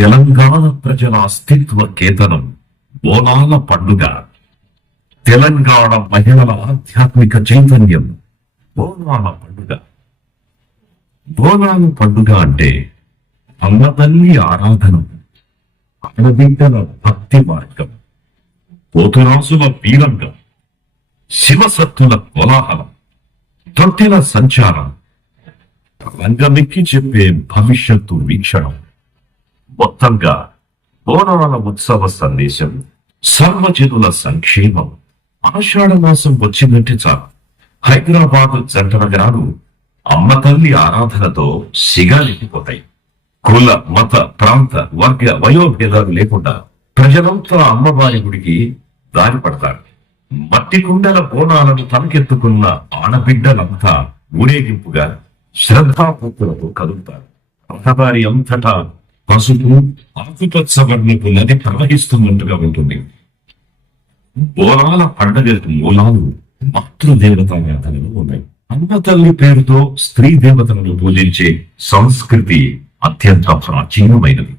తెలంగాణ ప్రజల అస్తిత్వ కేతనం బోనాల పండుగ. తెలంగాణ మహిళల ఆధ్యాత్మిక చైతన్యం బోనాల పండుగ. బోనాల పండుగ అంటే అమ్మతల్లి ఆరాధన అన్నబిడ్డల భక్తి మార్గం పోతురాసుల పీరంగం శివసత్తుల కోలాహలం తొట్టిల సంచారం. రంగమెక్కి చెప్పే భవిష్యత్తు వీక్షణం. మొత్తంగా బోనాల ఉత్సవ సందేశం సర్వజనుల సంక్షేమం ఆషాఢ మాసం వచ్చిందంటే చాలు. హైదరాబాద్ జంట నగరాలు అమ్మ తల్లి ఆరాధనతో సిగాలెత్తిపోతాయి. కుల మత ప్రాంత వర్గ వయోభేదాలు లేకుండా ప్రజలంతా అమ్మవారి గుడికి దారి పడతారు. మట్టి కుండల బోనాలను తలకెత్తుకున్న ఆడబిడ్డలంతా ఊరేగింపుగా శ్రద్ధాభక్తులతో కదులుతారు. రహదారి అంతటా పసుపు ఆకుపచ్చ వర్ణపు నది ప్రవహిస్తున్నట్టుగా ఉంటుంది. బోనాల పండగలకు మూలాలు మాతృదేవతాయాతనలు ఉన్నాయి. అమ్మ తల్లి పేరుతో స్త్రీ దేవతలను పూజించే సంస్కృతి అత్యంత ప్రాచీనమైనది.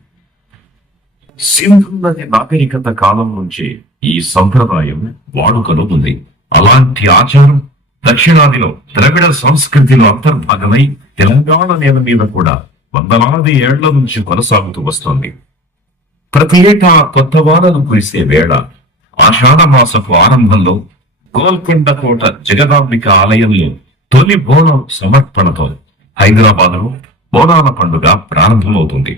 సింధు నది నాగరికత కాలం నుంచే ఈ సంప్రదాయం వాడుకలో ఉంది. అలాంటి ఆచారం దక్షిణాదిలో ద్రవిడ సంస్కృతిలో అంతర్భాగమై తెలంగాణ నేల మీద కూడా వందలాది ఏళ్ళ నుంచి కొనసాగుతూ వస్తోంది. ప్రతి ఏటా కొత్త వానలు కురిసే వేళ ఆషాఢ మాసపు ఆరంభంలో గోల్కొండ కోట జగదాంబిక ఆలయంలో తొలి బోనం సమర్పణతో హైదరాబాద్లో బోనాల పండుగ ప్రారంభమవుతుంది.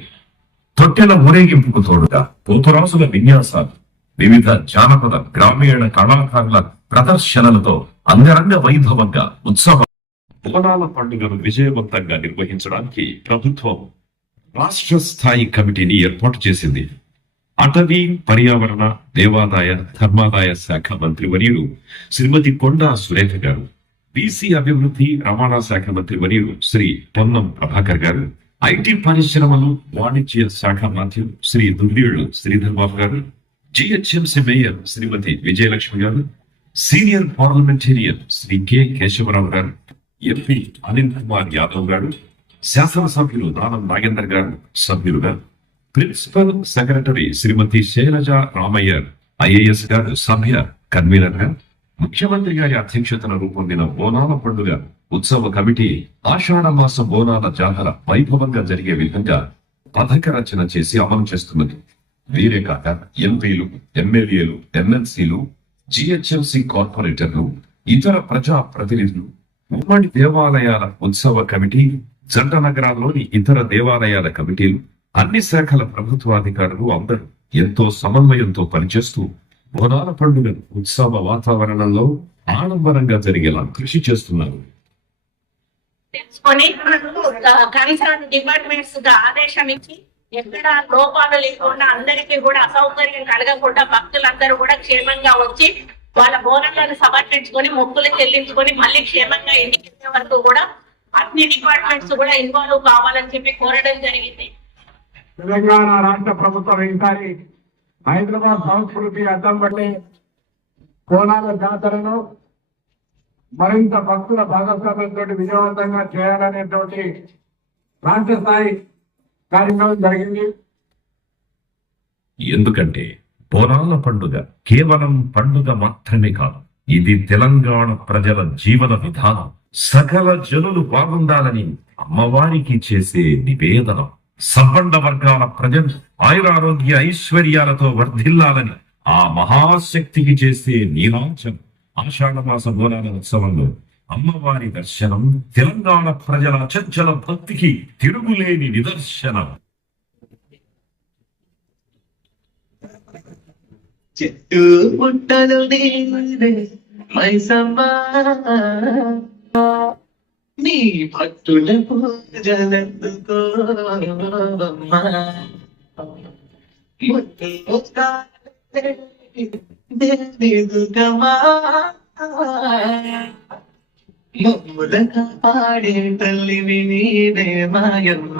తొట్టెల ఊరేగింపుకు తోడుగా పోతురాసుల విన్యాసాలు వివిధ జానపద గ్రామీణ కళాకారుల ప్రదర్శనలతో అంగరంగ వైభవంగా ఉత్సవం బోనాల పండుగను విజయవంతంగా నిర్వహించడానికి ప్రభుత్వం రాష్ట్ర స్థాయి కమిటీని ఏర్పాటు చేసింది. అటవీ పర్యావరణ దేవాదాయ ధర్మాదాయ శాఖ మంత్రి వర్యులు శ్రీమతి కొండా సురేఖ గారు బీసీ అభివృద్ధి రవాణా శాఖ మంత్రి వర్యులు శ్రీ పొన్నం ప్రభాకర్ గారు ఐటీ పరిశ్రమలు వాణిజ్య శాఖ మంత్రి శ్రీ దుర్లీళ్ళు శ్రీధర్బాబు గారు GHMC mayor Shrimati Vijayalakshmi garu senior parliamentarian Shri K Keshavarao garu MP Anil Kumar Yadav గారు శాసనసభ్యులు దానం నాగేందర్ గారు సభ్యులుగా principal secretary Shrimati Shailaja Ramaiah IAS garu సభ్య కన్వీనర్గా ముఖ్యమంత్రి గారి అధ్యక్షతన రూపొందిన బోనాల పండుగ ఉత్సవ కమిటీ ఆషాఢ మాస బోనాల జాతర వైభవంగా జరిగే విధంగా పథక రచన చేసి అమలు చేస్తున్నది. వీరే కాక ఎంపీలు ఎమ్మెల్యేలు ఎమ్మెల్సీలు జిహెచ్ఎంసి కార్పొరేటర్లు ఇతర ప్రజా ప్రతినిధులు ఉమ్మడి దేవాలయాల ఉత్సవ కమిటీ జంట నగరాల్లోని ఇతర దేవాలయాల కమిటీలు అన్ని శాఖల ప్రభుత్వాధికారులు అందరూ ఎంతో సమన్వయంతో పనిచేస్తూ బోనాల పండుగ ఉత్సవ వాతావరణంలో ఆడంబరంగా జరిగేలా కృషి చేస్తున్నారు. కన్సర్న్ డిపార్ట్మెంట్స్ ఆదేశం ఇచ్చి ఎక్కడ లోపాలు లేకుండా అందరికీ కూడా అసౌకర్యం కలగకుండా భక్తులందరూ కూడా క్షేమంగా వచ్చి వాళ్ళ బోనాలను సమర్పించుకొని మొక్కులు చెల్లించుకొని మళ్ళీ క్షేమంగా ఇంటికి వరకు కూడా అన్ని డిపార్ట్మెంట్స్ కూడా ఇన్వాల్వ్ కావాలని చెప్పి కోరడం జరిగింది. తెలంగాణ రాష్ట్ర ప్రభుత్వం ఈసారి హైదరాబాద్ సంస్కృతి అద్దం పట్టి కోనాల జాతరను మరింత భక్తుల భాగస్వామ్యంతో విజయవంతంగా చేయాలనేటువంటి రాష్ట్ర స్థాయి కార్యక్రమం జరిగింది. ఎందుకంటే బోనాల పండుగ కేవలం పండుగ మాత్రమే కాదు ఇది తెలంగాణ ప్రజల జీవన విధానం. సకల జనులు బాగుండాలని అమ్మవారికి చేసే నివేదన. సంబంధ వర్గాల ప్రజలు ఆయురారోగ్య ఐశ్వర్యాలతో వర్ధిల్లాలని ఆ మహాశక్తికి చేసే నీలాంచం ఆషాఢమాస బోనాల ఉత్సవంలో అమ్మవారి దర్శనం తెలంగాణ ప్రజల అచంచల భక్తికి తిరుగులేని నిదర్శనం. చెట్టు పుట్టలు నీ భక్తుల పూజలందుకో? మమ్ముల పాడే తల్లివి నీదే మాయమ్మ.